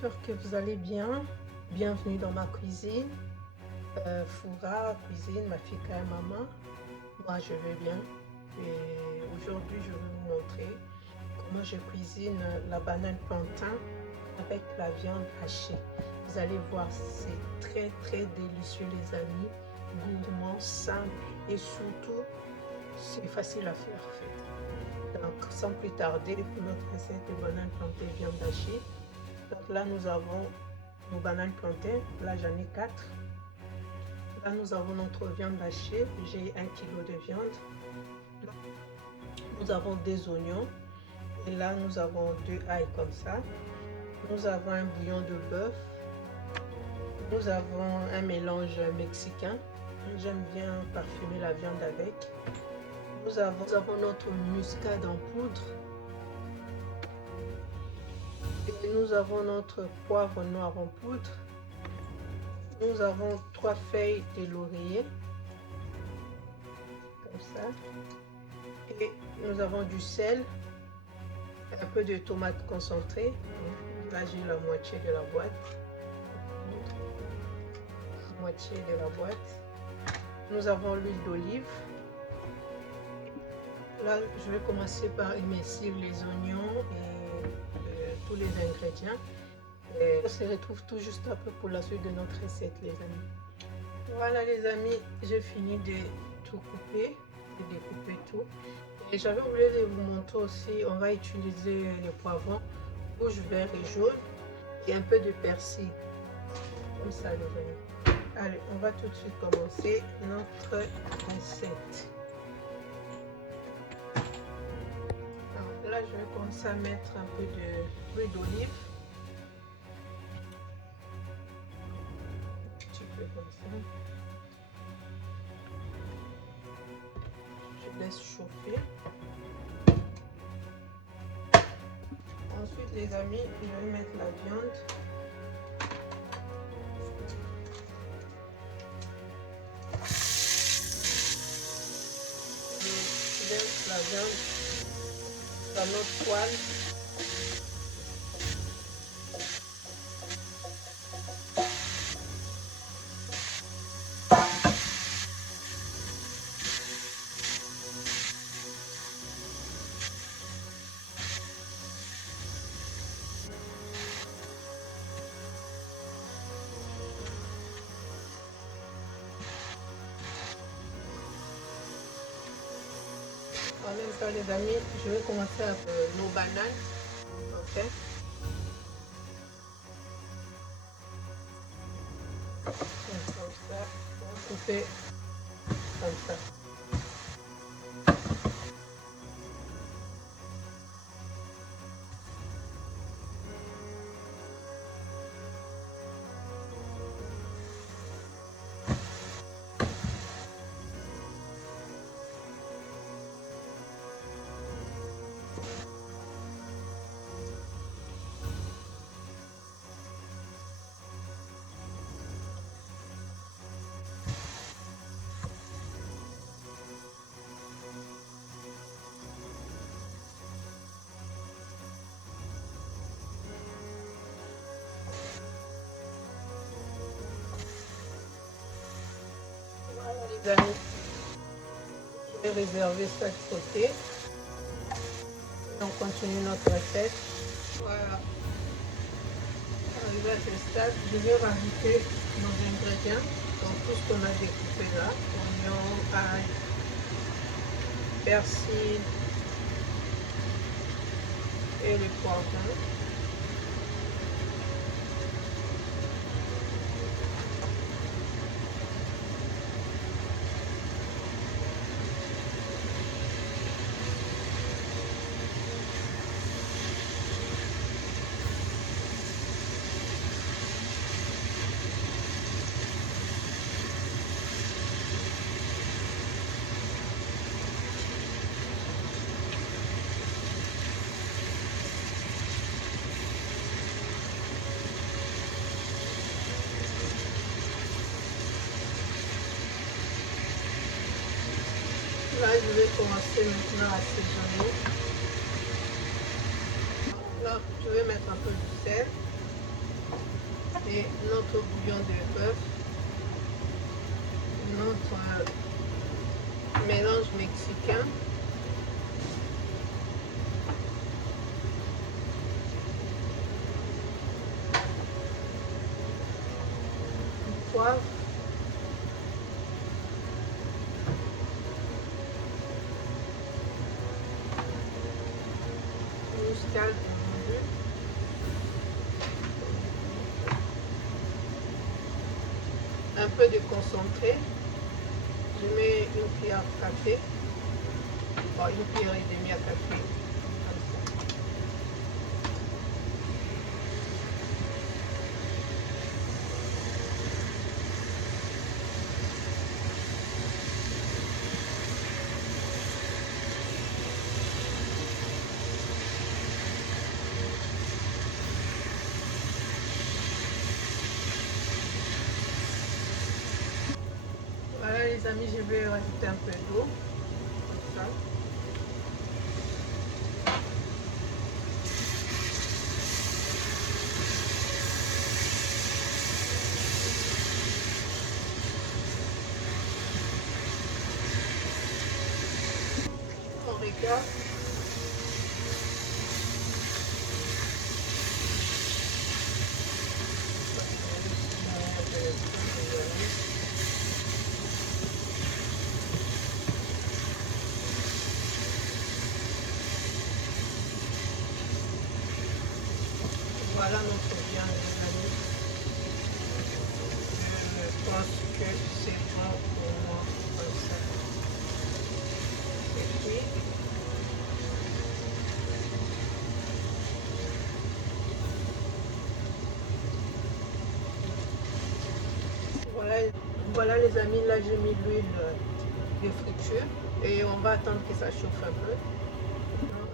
j'espère que vous allez bien. Bienvenue dans ma cuisine. Foura, cuisine, ma fille et maman. Moi, je vais bien. Et aujourd'hui, je vais vous montrer comment je cuisine la banane plantain avec la viande hachée. Vous allez voir, c'est très délicieux les amis. Gourmand, simple et surtout, c'est facile à faire en fait. Donc, sans plus tarder, pour notre recette de banane plantain viande hachée. Donc là, nous avons nos bananes plantain. Là, j'en ai 4. Là, nous avons notre viande hachée. J'ai 1 kg de viande. Là, nous avons des oignons. Et là, nous avons 2 ail comme ça. Nous avons un bouillon de bœuf. Nous avons un mélange mexicain. J'aime bien parfumer la viande avec. Nous avons notre muscade en poudre. Et nous avons notre poivre noir en poudre. Nous avons 3 feuilles de laurier, comme ça. Et nous avons du sel, un peu de tomate concentrée. Là, j'ai la moitié de la boîte. Moitié de la boîte. Nous avons l'huile d'olive. Là, je vais commencer par émincir les oignons et tous les ingrédients. Et on se retrouve tout juste après pour la suite de notre recette, les amis. Voilà, les amis, j'ai fini de tout couper, de découper tout. Et j'avais oublié de vous montrer aussi, on va utiliser les poivrons rouge, vert et jaune et un peu de persil. Comme ça, les amis. Allez, on va tout de suite commencer notre recette. Alors, là, je vais commencer à mettre un peu d'huile d'olive. Comme ça. Je laisse chauffer. Ensuite, les amis, je vais mettre la viande. Je laisse la viande dans notre poêle. En même temps, les amis, je vais commencer avec nos bananes. Ok. Comme ça, on va couper comme ça. Les amis, je vais réserver ça de côté et on continue notre recette. Voilà, arrivé à ce stade, je vais rajouter nos ingrédients, donc tout ce qu'on a découpé là, oignons, ail, persil et les poivrons. Là, je vais commencer maintenant à assaisonner. Là, je vais mettre un peu de sel. et notre bouillon de bœuf, notre mélange mexicain. Du poivre. Muscade fondue. Un peu de concentré. Je mets une cuillère à café. Bon, une cuillère et demie à café. Voilà les amis, je vais rajouter un peu d'eau. Comme ça. On regarde. Voilà notre viande, les amis. Je pense que c'est bon pour moi comme ça. C'est cuit. Voilà les amis, là j'ai mis l'huile de friture et on va attendre que ça chauffe un peu.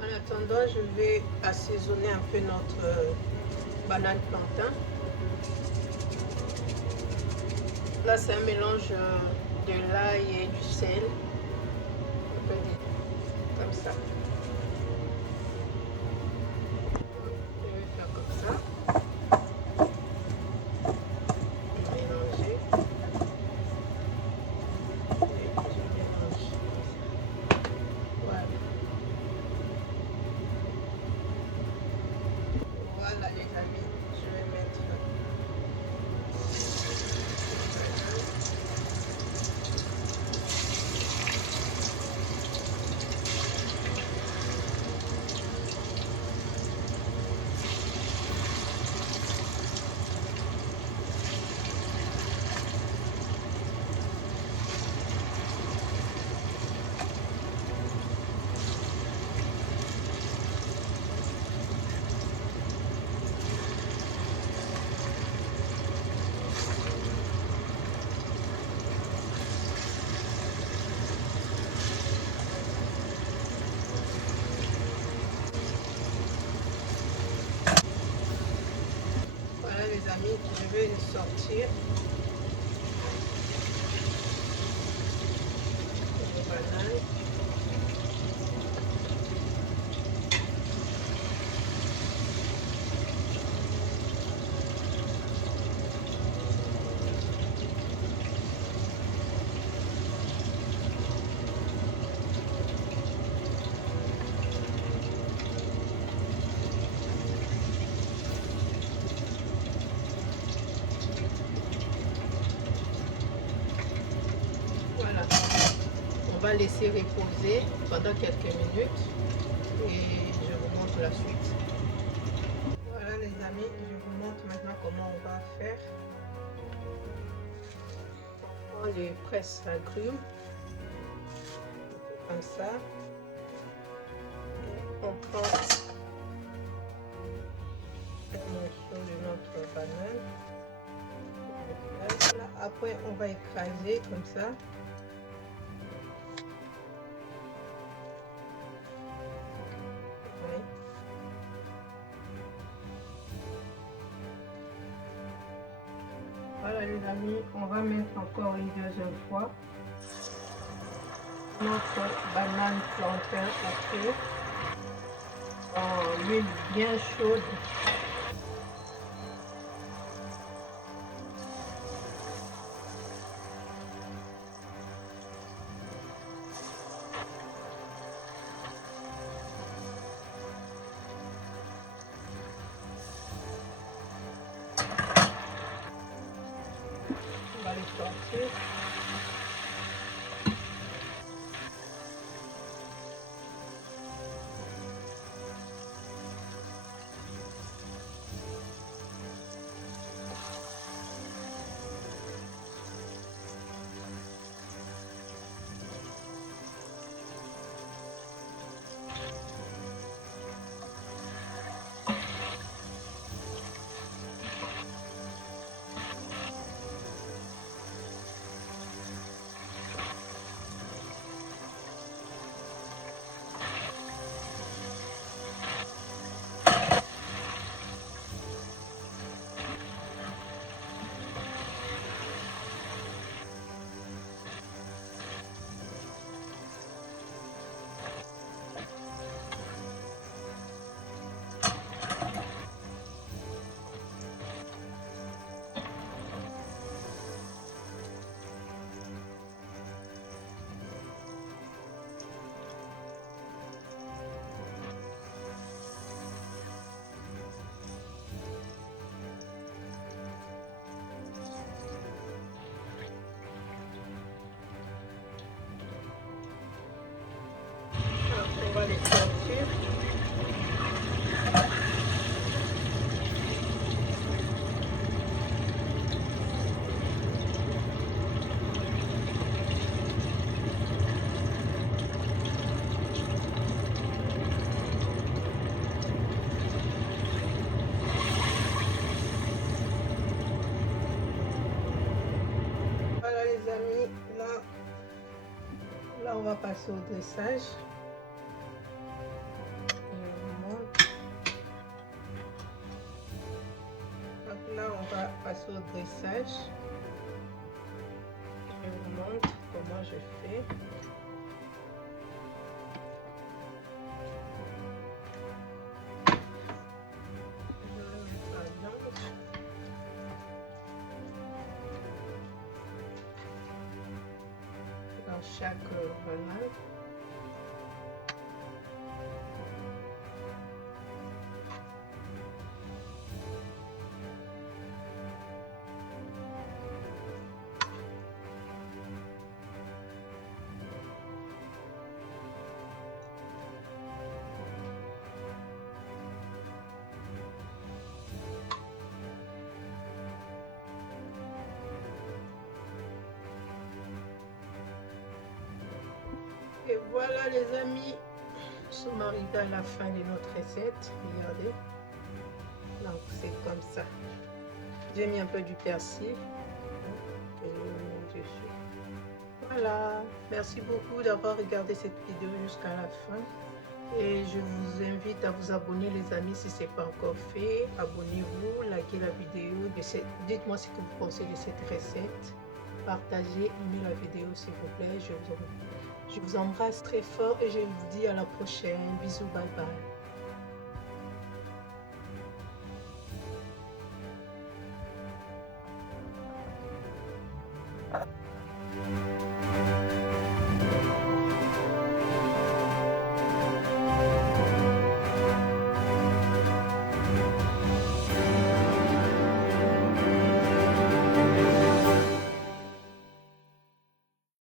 En attendant, je vais assaisonner un peu notre banane plantain. Là c'est un mélange de l'ail et du sel. Un peu comme ça. Je vais faire comme ça. Mélanger. Voilà les amis, je vais mettre les amis, je vais les sortir. Les bananes. On va laisser reposer pendant quelques minutes et je vous montre la suite. Voilà les amis, je vous montre maintenant comment on va faire. On les presse agrumes comme ça. Et on prend un morceau de notre banane. Après on va écraser comme ça. Voilà les amis, on va mettre encore une deuxième fois notre banane plantain hachée en huile bien chaude. Là, on va passer au dressage. Je vous montre. Donc là, on va passer au dressage. Je vous montre comment je fais. Je vais mettre la viande. Dans chaque renard. Et voilà les amis, nous sommes arrivés à la fin de notre recette. Regardez. Donc c'est comme ça. J'ai mis un peu du persil. Et je le mets dessus. Voilà. Merci beaucoup d'avoir regardé cette vidéo jusqu'à la fin. Et je vous invite à vous abonner les amis si ce n'est pas encore fait. Abonnez-vous, likez la vidéo. Dites-moi ce que vous pensez de cette recette. Partagez, aimez la vidéo s'il vous plaît. Je vous embrasse très fort et je vous dis à la prochaine. Bisous, bye bye.